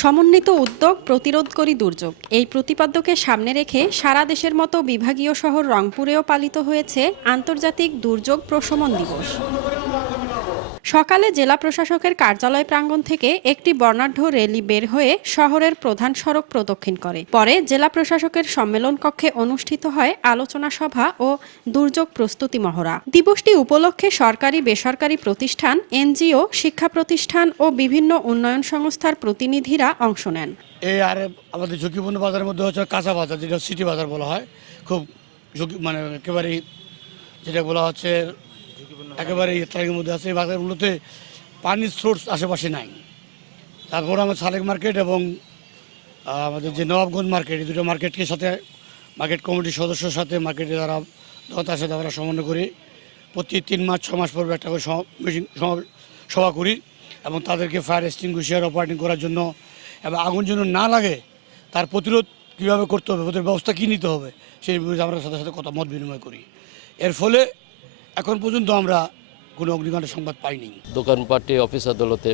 সমন্বিত উদ্যোগ প্রতিরোধকরী দুর্যোগ। এই প্রতিপাদ্যকে সামনে রেখে সারা দেশের মতো বিভাগীয় শহর রংপুরেও পালিত হয়েছে আন্তর্জাতিক দুর্যোগ প্রশমন দিবস। সকালে জেলা প্রশাসকের কার্যালয় প্রাঙ্গণ থেকে একটি বর্ণাঢ্য র্যালি বের হয়ে শহরের প্রধান সড়ক প্রদক্ষিণ করে। পরে জেলা প্রশাসকের সম্মেলন কক্ষে অনুষ্ঠিত হয় আলোচনা সভা ও দুর্যোগ প্রস্তুতি মহড়া। দিবসটি উপলক্ষে সরকারি বেসরকারি প্রতিষ্ঠান, এনজিও, শিক্ষা প্রতিষ্ঠান ও বিভিন্ন উন্নয়ন সংস্থার প্রতিনিধিরা অংশ নেন। এই আর আমাদের ঝুঁকিপূর্ণ বাজারের মধ্যে হচ্ছে কাঁচা বাজার, যেটা সিটি বাজার বলা হয়। খুব ঝুঁকি মানে একেবারেই যেটা বলা হচ্ছে একেবারে ট্রাকের মধ্যে আছে। এই বাজারগুলোতে পানির সোর্স আশেপাশে নাই। তারপর আমার সালেক মার্কেট এবং আমাদের যে নবাবগঞ্জ মার্কেট, এই দুটো মার্কেটকে সাথে মার্কেট কমিটির সদস্যর সাথে মার্কেটে যারা তার সাথে আমরা সমন্বয় করি প্রতি তিন মাস, ছ মাস পর একটা করে সভা- করি এবং তাদেরকে ফায়ার এক্সটিংগুইশার অপারেটিং করার জন্য এবং আগুন যেন না লাগে, তার প্রতিরোধ কীভাবে করতে হবে ওদের ব্যবস্থা কী নিতে হবে, সেই আমরা সাথে সাথে কথা মত বিনিময় করি। এর ফলে এখন পর্যন্ত আমরা কোনো অগ্নিকাণ্ডের সংবাদ পাইনি। দোকানপাটে অফিস আদালতে,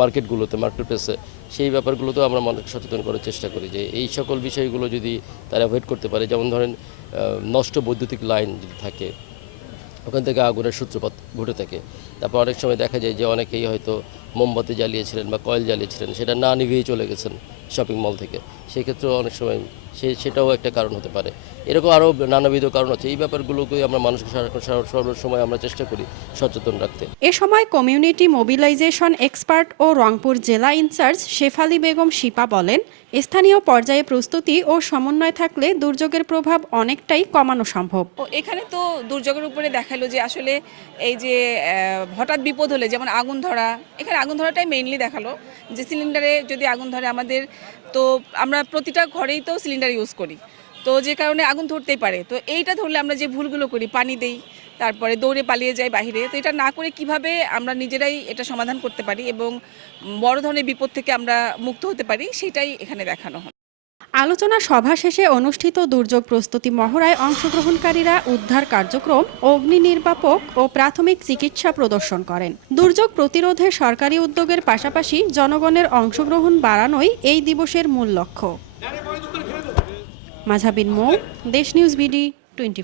মার্কেটগুলোতে মার্কেট প্লেসে সেই ব্যাপারগুলোতেও আমরা মানুষ সচেতন করার চেষ্টা করি যে এই সকল বিষয়গুলো যদি তারা অ্যাভয়েড করতে পারে, যেমন ধরেন নষ্ট বৈদ্যুতিক লাইন যদি থাকে, ওখান থেকে আগুনের সূত্রপাত ঘটে থাকে। তারপর অনেক সময় দেখা যায় যে অনেকেই হয়তো মোমবাতি জ্বালিয়েছিলেন বা কয়েল জ্বালিয়েছিলেন সেটা না নিভিয়েই চলে গেছেন শপিং মল থেকে। সেক্ষেত্রেও অনেক সময় সে সেটাও একটা কারণ হতে পারে। এরকম আরও নানাবিধ কারণ আছে। এই ব্যাপারগুলোকে আমরা মানুষকে সারা- আমরা চেষ্টা করি সচেতন রাখতে। এ সময় কমিউনিটি মোবিলাইজেশন এক্সপার্ট ও রংপুর জেলা ইনচার্জ শেফালি বেগম শিপা বলেন স্থানীয় পর্যায়ে প্রস্তুতি ও সমন্বয় থাকলে দুর্যোগের প্রভাব অনেকটাই কমানো সম্ভব। ও এখানে তো দুর্যোগের উপরে দেখাল যে আসলে এই যে হঠাৎ বিপদ হলে যেমন আগুন ধরা এখানে আগুন ধরাটাই মেইনলি দেখাল। যে সিলিন্ডারে যদি আগুন ধরে আমাদের, তো আমরা প্রতিটা ঘরেই তো সিলিন্ডার ইউজ করি। তো যে কারণে আগুন ধরতেই পারে। তো এইটা ধরলে আমরা যে ভুলগুলো করি, পানি দেই, তারপরে দৌড়ে পালিয়ে যাই বাহিরে, তো এটা না করে কীভাবে আমরা নিজেরাই এটা সমাধান করতে পারি এবং বড় ধরনের বিপদ থেকে আমরা মুক্ত হতে পারি, সেটাই এখানে দেখানো হয় আলোচনা সভা শেষে অনুষ্ঠিত দুর্যোগ প্রস্তুতি মহড়ায় অংশগ্রহণকারীরা উদ্ধার কার্যক্রম, অগ্নি নির্বাপক ও প্রাথমিক চিকিৎসা প্রদর্শন করেন। দুর্যোগ প্রতিরোধে সরকারি উদ্যোগের পাশাপাশি জনগণের অংশগ্রহণ বাড়ানোই এই দিবসের মূল লক্ষ্য। মাঝাবিন মৌ, দেশ নিউজ বিডি টোয়েন্টি